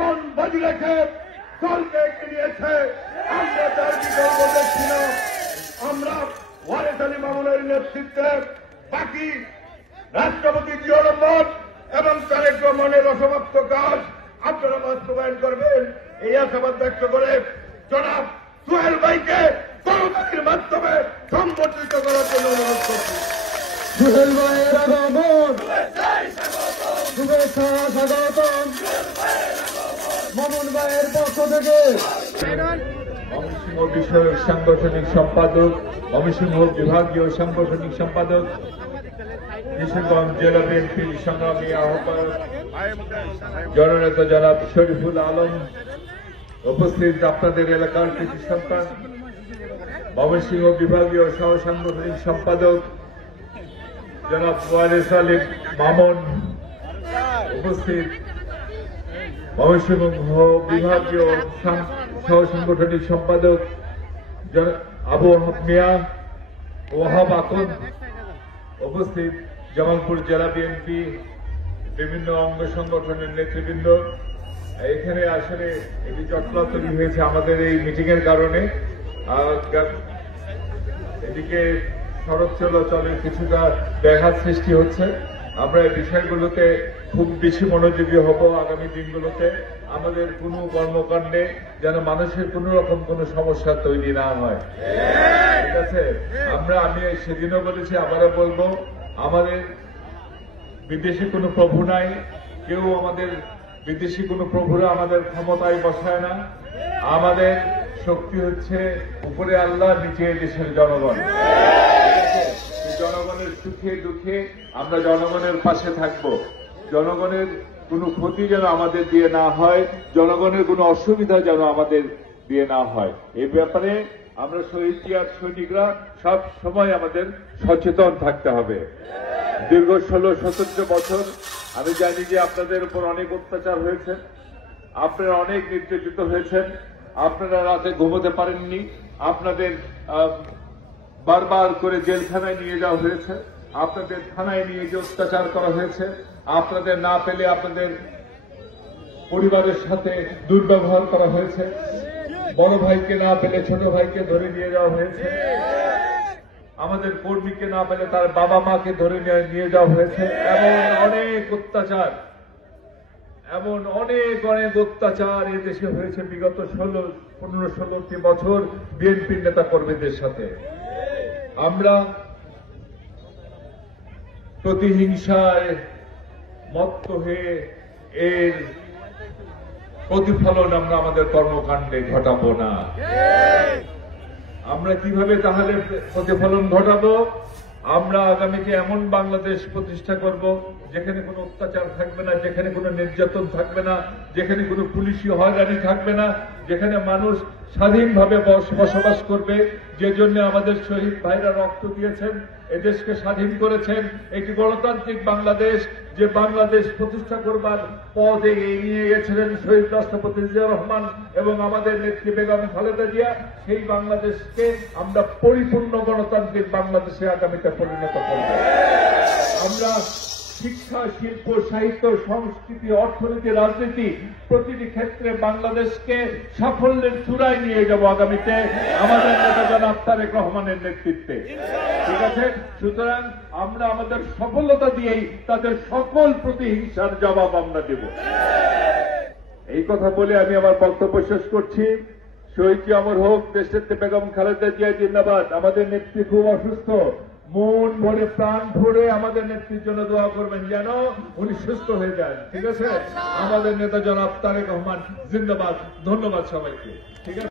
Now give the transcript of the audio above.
জীবন বাজি রেখে দলকে এগিয়ে নিয়েছে। আমরা তার বিকল্প দেখছি না। আমরা ওয়ারেস আলী মামুনের নেতৃত্বে বাকি রাষ্ট্রপতি জিয়া রহমান এবং তারেক রহমানের অসমাপ্ত কাজ আপনারা বাস্তবায়ন করবেন, এই আশাবাদ ব্যক্ত করে জনাব সোহেল ভাইকে গণতান্ত্রের মাধ্যমে সংবর্ধিত করার জন্য অনুরোধ করছি। সোহেল ভাইয়ের আগমন, শুভেচ্ছা স্বাগতম মামুন ভাইয়ের পক্ষ থেকে। ময়মনসিংহ বিষয়ক সাংগঠনিক সম্পাদক, ময়মনসিংহ বিভাগীয় সাংগঠনিক সম্পাদক, কিশোরগঞ্জ জেলা বিএনপির সংগ্রামী আহ্বায়ক জননেতা জনাব শরীফুল আলম, উপস্থিত আপনাদের এলাকার কৃষি সন্তান, ময়মনসিংহ বিভাগীয় সহ সাংগঠনিক সম্পাদক জনাব ওয়ারেস আলী মামুন, উপস্থিত ময়মনসিংহ বিভাগীয় সহ সাংগঠনিক সম্পাদক আবু মিয়া ওয়াহাব আকুন, উপস্থিত জামালপুর জেলা বিএনপি বিভিন্ন অঙ্গ সংগঠনের নেতৃবৃন্দ। এখানে আসলে একটি জটলা তৈরি হয়েছে আমাদের এই মিটিং এর কারণে। এদিকে সড়ক চলাচলের কিছুটা ব্যাঘাত সৃষ্টি হচ্ছে। আমরা এই বিষয়গুলোতে খুব বেশি মনোযোগী হব আগামী দিনগুলোতে। আমাদের কোনো কর্মকাণ্ডে যেন মানুষের কোন রকম কোনো সমস্যা তৈরি না হয়, ঠিক আছে? আমি সেদিনও বলেছি, আবারও বলবো, আমাদের বিদেশি কোনো প্রভু নাই। কেউ আমাদের বিদেশি কোনো প্রভুরা আমাদের ক্ষমতায় বসায় না। আমাদের শক্তি হচ্ছে উপরে আল্লাহ, নিচে দেশের জনগণ। জনগণের সুখে দুঃখে আমরা জনগণের পাশে থাকব। জনগণের কোনো ক্ষতি যেন আমাদের দিয়ে না হয়, জনগণের কোনো অসুবিধা যেন আমাদের দিয়ে না হয়, এই ব্যাপারে আমরা শহীদ জিয়ার সৈনিকরা সব সময় আমাদের সচেতন থাকতে হবে। দীর্ঘ 16-17 বছর আমি জানি যে আপনাদের উপর অনেক অত্যাচার হয়েছে, আপনারা অনেক নির্যাতিত হয়েছেন, আপনারা রাতে ঘুমোতে পারেননি, আপনাদের বারবার করে জেলখানায় নিয়ে যাওয়া হয়েছে, আপনাদের থানায় নিয়ে গিয়ে অত্যাচার করা হয়েছে, আপনাদের না পেলে আপনাদের পরিবারের সাথে দুর্ব্যবহার করা হয়েছে, বড় ভাইকে না পেলে ছোট ভাইকে ধরে নিয়ে যাওয়া হয়েছে, আমাদের কর্মীকে না পেলে তার বাবা মাকে ধরে নিয়ে যাওয়া হয়েছে। এমন অনেক অত্যাচার এদেশে হয়েছে বিগত 15-16টি বছর বিএনপির নেতা কর্মীদের সাথে। আমরা প্রতিহিংসায় মত্ত হয়ে এর প্রতিফলন আমরা আমাদের কর্মকাণ্ডে ঘটাবো না। আমরা কিভাবে তাহলে প্রতিফলন ঘটাবো? আমরা আগামীতে এমন বাংলাদেশ প্রতিষ্ঠা করব যেখানে কোনো অত্যাচার থাকবে না, যেখানে কোনো নির্যাতন থাকবে না, যেখানে কোনো পুলিশি হয়রানি থাকবে না, যেখানে মানুষ স্বাধীনভাবে বসবাস করবে। যে জন্য আমাদের শহীদ ভাইরা রক্ত দিয়েছেন, এদেশকে স্বাধীন করেছেন, একটি গণতান্ত্রিক বাংলাদেশ, যে বাংলাদেশ প্রতিষ্ঠা করবার পথে এগিয়ে গেছিলেন শহীদ রাষ্ট্রপতি জিয়া রহমান এবং আমাদের নেত্রী বেগম খালেদা জিয়া। সেই বাংলাদেশকে আমরা পরিপূর্ণ গণতান্ত্রিক বাংলাদেশে আগামীতে পরিণত করব। আমরা শিক্ষা, শিল্প, সাহিত্য, সংস্কৃতি, অর্থনীতি, রাজনীতি প্রতিটি ক্ষেত্রে বাংলাদেশকে সাফল্যের চূড়ায় নিয়ে যাব আগামীতে আমাদের নেতা জনাব তারেক রহমানের নেতৃত্বে, ঠিক আছে? সুতরাং আমরা আমাদের সফলতা দিয়েই তাদের সকল প্রতিহিংসার জবাব আমরা দেব। এই কথা বলে আমি আমার বক্তব্য শেষ করছি। শহীদ জিয়া অমর হোক, দেশনেত্রী বেগম খালেদা জিয়া জিন্দাবাদ। আমাদের নেত্রী খুব অসুস্থ, মন ভরে প্রাণ ভরে আমাদের নেত্রীর জন্য দোয়া করবেন যেন উনি সুস্থ হয়ে যান, ঠিক আছে? আমাদের নেতা জনাব তারেক রহমান জিন্দাবাদ। ধন্যবাদ সবাইকে, ঠিক আছে?